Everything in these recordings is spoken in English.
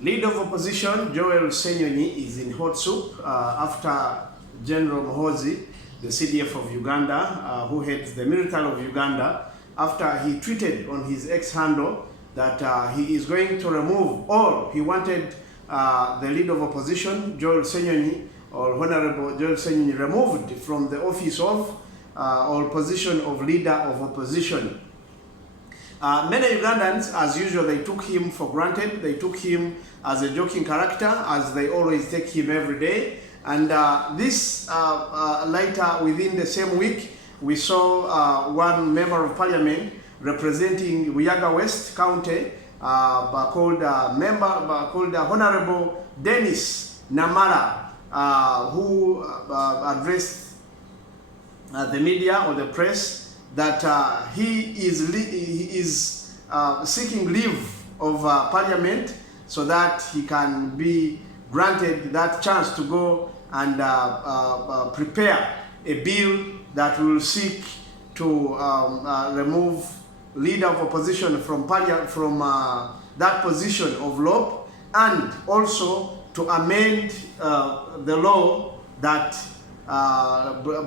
Leader of opposition Joel Ssenyonyi is in hot soup after General Muhoozi, the CDF of Uganda, who heads the military of Uganda, after he tweeted on his X handle that he is going to remove, or he wanted the leader of opposition, Joel Ssenyonyi, or Honorable Joel Ssenyonyi, removed from the office of or position of leader of opposition. Many Ugandans, as usual, they took him for granted. They took him as a joking character, as they always take him every day. And later, within the same week, we saw one member of parliament representing Buyaga West County, called Honorable Dennis Namara, who addressed the media or the press that he is seeking leave of parliament so that he can be granted that chance to go and prepare a bill that will seek to remove leader of opposition from that position of law, and also to amend the law that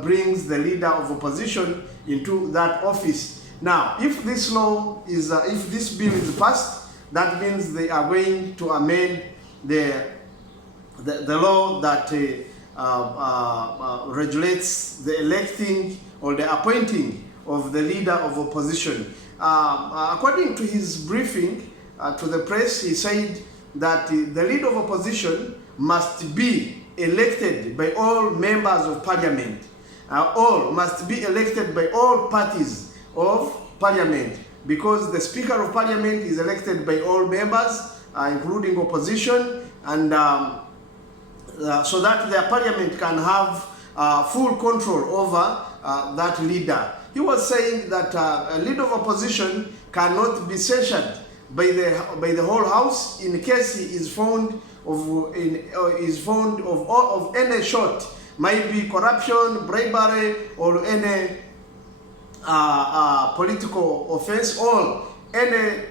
brings the leader of opposition into that office. Now, if this law is, if this bill is passed, that means they are going to amend the law that regulates the electing or the appointing of the leader of opposition. According to his briefing to the press, he said that the leader of opposition must be elected by all members of parliament. All must be elected by all parties of parliament, because the speaker of parliament is elected by all members, including opposition, and so that the parliament can have full control over that leader. He was saying that a leader of opposition cannot be censured by the whole house in case he is found of any sort, might be corruption, bribery, or any political offense, or any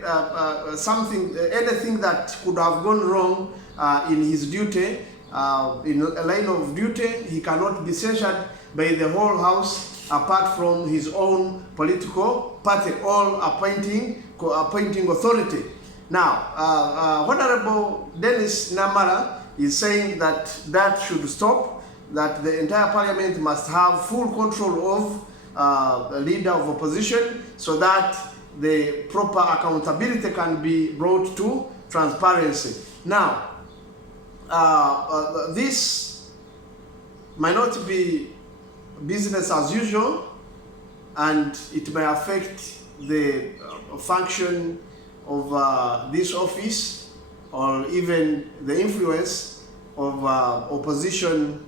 anything that could have gone wrong in his duty, in a line of duty. He cannot be censured by the whole house apart from his own political party, all appointing authority. Now, Honorable Dennis Namara is saying that that should stop, that the entire parliament must have full control of the leader of opposition, so that the proper accountability can be brought to transparency. Now, this might not be business as usual, and it may affect the function of this office, or even the influence of opposition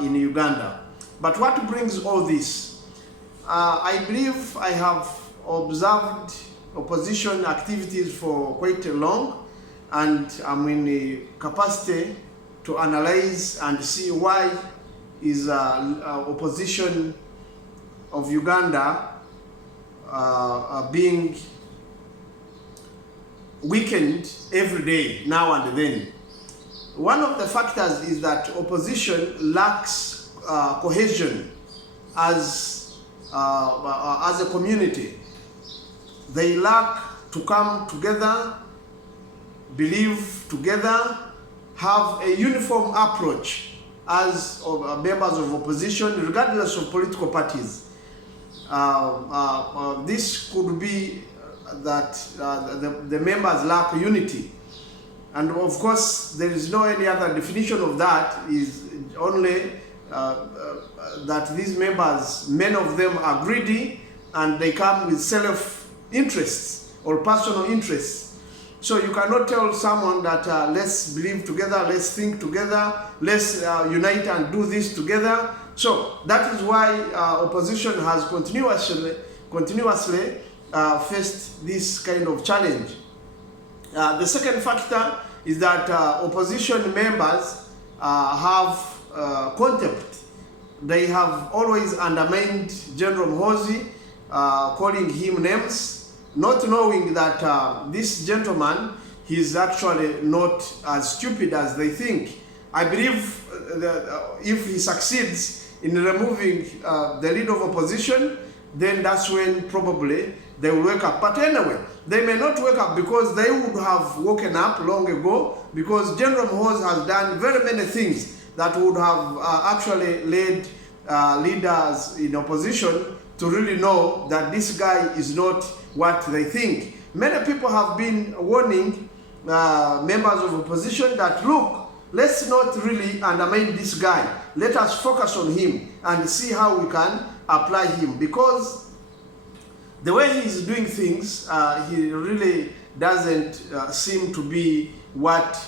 in Uganda. But what brings all this? I believe I have observed opposition activities for quite long, and I'm in the capacity to analyze and see why is opposition of Uganda being weakened every day, now and then. One of the factors is that opposition lacks cohesion as a community. They lack to come together, believe together, have a uniform approach as members of opposition, regardless of political parties. This could be that the members lack unity. And of course, there is no any other definition of that, is only that these members, many of them are greedy, and they come with self-interests or personal interests. So you cannot tell someone that let's believe together, let's think together, let's unite and do this together. So that is why opposition has continuously faced this kind of challenge. The second factor is that opposition members have contempt. They have always undermined General Muhoozi, calling him names, not knowing that this gentleman he's actually not as stupid as they think. I believe that if he succeeds in removing the leader of opposition, then that's when probably they will wake up. But anyway, they may not wake up because they would have woken up long ago, because General Muhoozi has done very many things that would have actually led leaders in opposition to really know that this guy is not what they think. Many people have been warning members of opposition that, look, let's not really undermine this guy. Let us focus on him and see how we can apply him, because the way he is doing things, he really doesn't seem to be what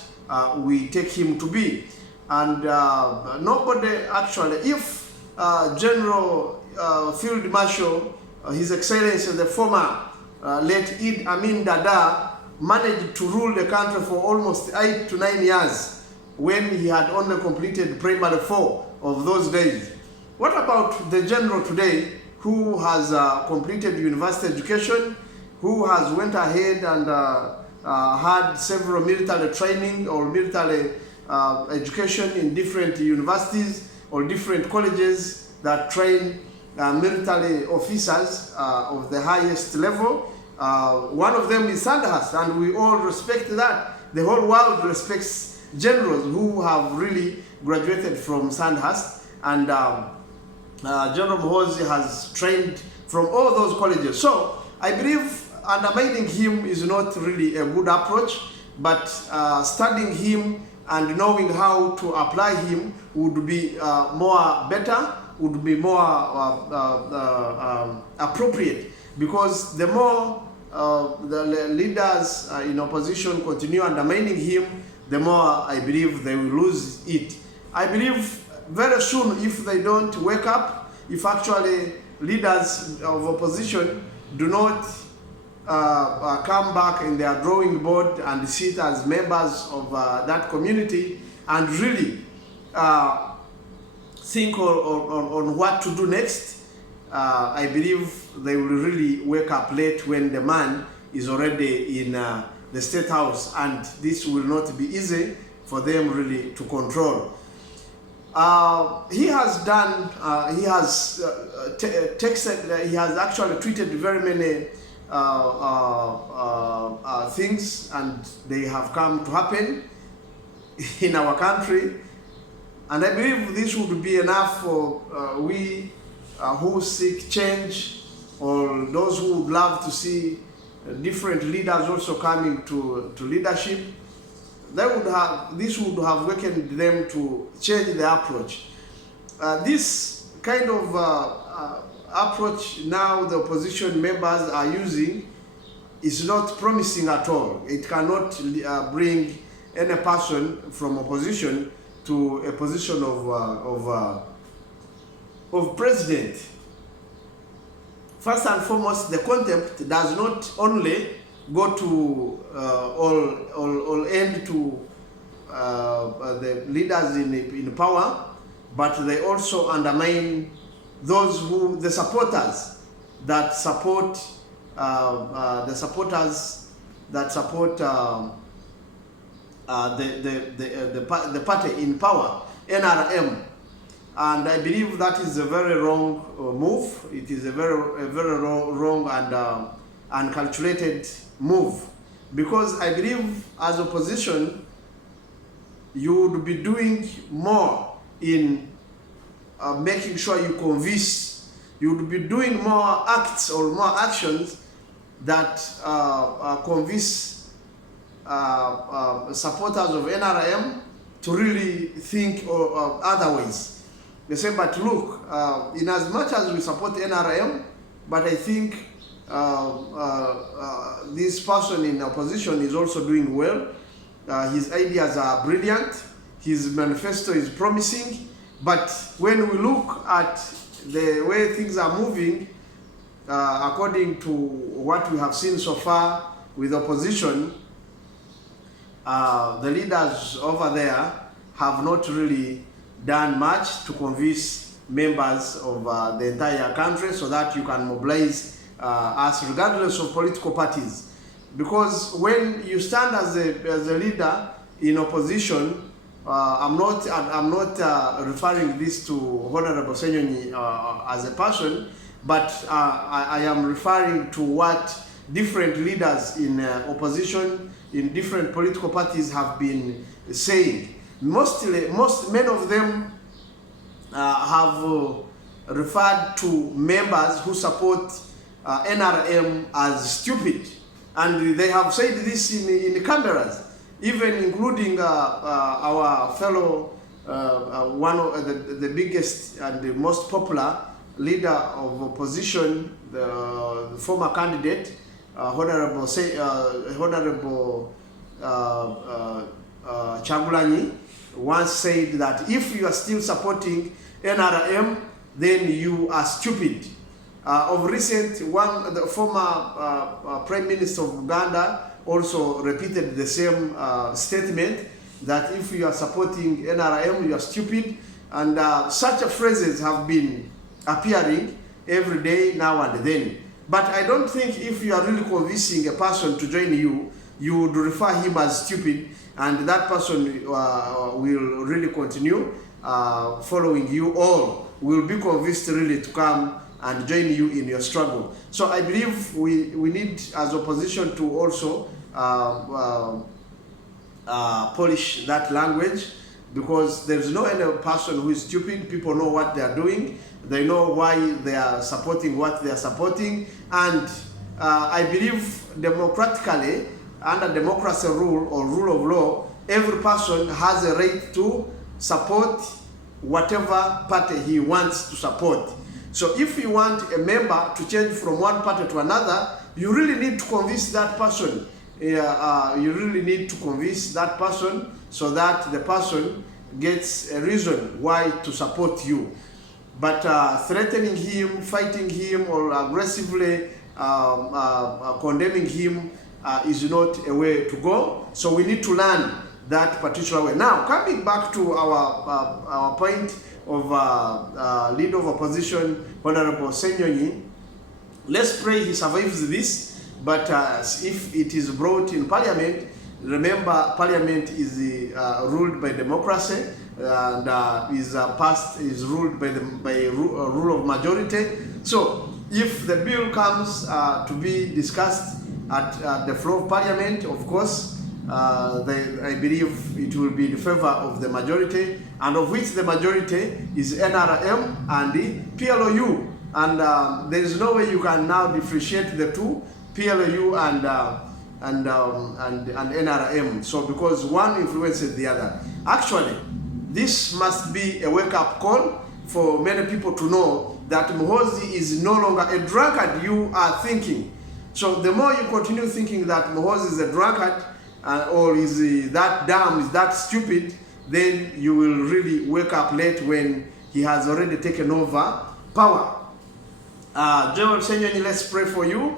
we take him to be. And nobody actually, if General Field Marshal, His Excellency, the former late Idi Amin Dada, managed to rule the country for almost 8 to 9 years when he had only completed primary 4 of those days. What about the general today who has completed university education, who has went ahead and had several military training or military education in different universities or different colleges that train military officers of the highest level? One of them is Sandhurst, and we all respect that. The whole world respects generals who have really graduated from Sandhurst, and General Muhoozi has trained from all those colleges. So I believe undermining him is not really a good approach, but studying him and knowing how to apply him would be more better, would be more appropriate, because the more the leaders in opposition continue undermining him, the more I believe they will lose it. I believe very soon, if they don't wake up, if actually leaders of opposition do not come back in their drawing board and sit as members of that community and really think on what to do next, I believe they will really wake up late when the man is already in the State House, and this will not be easy for them really to control. He has done, he has texted, he has actually tweeted very many things, and they have come to happen in our country. And I believe this would be enough for we who seek change, or those who would love to see different leaders also coming to leadership. They would have, this would have awakened them to change the approach. This kind of approach now the opposition members are using is not promising at all. It cannot bring any person from opposition to a position of president. First and foremost, the contempt does not only go to or end to the leaders in power, but they also undermine those who, the supporters that support the party in power, NRM. And I believe that is a very wrong move. It is a very wrong and uncalculated move, because I believe as opposition you would be doing more in making sure you convince. You would be doing more acts or more actions that convince supporters of NRM to really think of other ways. They say, but look, in as much as we support NRM, but I think this person in opposition is also doing well. His ideas are brilliant. His manifesto is promising. But when we look at the way things are moving, according to what we have seen so far with opposition, the leaders over there have not really done much to convince members of the entire country so that you can mobilize us regardless of political parties. because when you stand as a leader in opposition, I'm not referring this to Honorable Ssenyonyi as a person, but I am referring to what different leaders in opposition in different political parties have been saying. Many of them have referred to members who support NRM as stupid, and they have said this in the cameras, even including our fellow, one of the biggest and the most popular leader of opposition, the former candidate, Honorable Chagulanyi, once said that if you are still supporting NRM, then you are stupid. Of recent, the former Prime Minister of Uganda also repeated the same statement, that if you are supporting NRM, you are stupid. And such phrases have been appearing every day now and then. But I don't think if you are really convincing a person to join you, you would refer him as stupid, and that person will really continue following you, or will be convinced really to come and join you in your struggle. So I believe we need, as opposition, to also polish that language, because there's no any person who is stupid. People know what they are doing. They know why they are supporting what they are supporting. And I believe democratically, under democracy rule or rule of law, every person has a right to support whatever party he wants to support. So if you want a member to change from one party to another, you really need to convince that person. You really need to convince that person so that the person gets a reason why to support you. But threatening him, fighting him, or aggressively condemning him is not a way to go. So we need to learn that particular way. Now, coming back to our point of leader of opposition, Honorable Ssenyonyi, let's pray he survives this. But if it is brought in Parliament, remember Parliament is ruled by democracy, and is ruled by rule of majority. So if the bill comes to be discussed at the floor of Parliament, of course, I believe it will be in favor of the majority, and of which the majority is NRM and the PLOU. And there is no way you can now differentiate the two, PLOU and NRM. So because one influences the other. Actually, this must be a wake-up call for many people to know that Muhoozi is no longer a drunkard you are thinking. So the more you continue thinking that Muhoozi is a drunkard, or is that dumb, is that stupid, then you will really wake up late when he has already taken over power. Joel Ssenyonyi, let's pray for you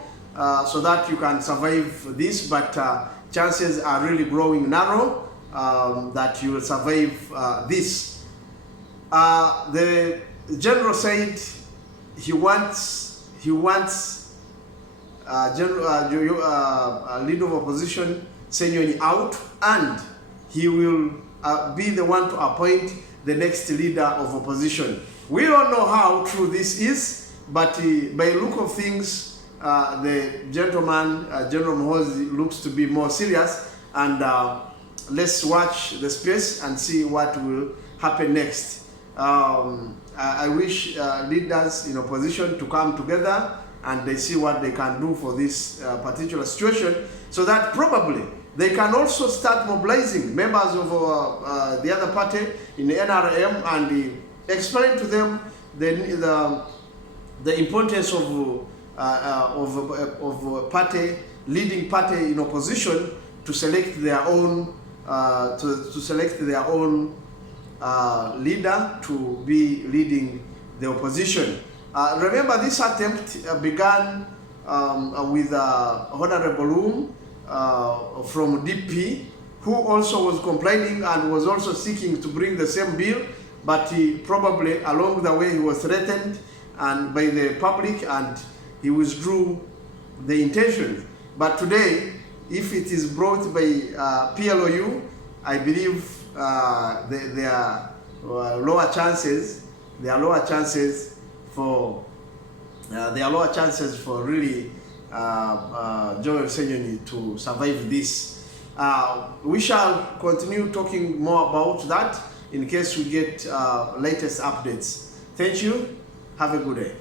so that you can survive this, but chances are really growing narrow that you will survive this. The general said he wants leader of opposition Ssenyonyi out, and he will be the one to appoint the next leader of opposition. We don't know how true this is, but by look of things, the gentleman, General Muhoozi, looks to be more serious, and let's watch the space and see what will happen next. I wish leaders in opposition to come together and they see what they can do for this particular situation, so that probably they can also start mobilizing members of the other party in the NRM and explain to them the importance of leading party in opposition to select their own leader to be leading the opposition. Remember, this attempt began with Honorable Loom from DP, who also was complaining and was also seeking to bring the same bill, but he probably along the way he was threatened and by the public, and he withdrew the intention. But today If it is brought by PLOU, I believe there are lower chances. There are lower chances for really Joel Ssenyonyi to survive this. We shall continue talking more about that in case we get latest updates. Thank you. Have a good day.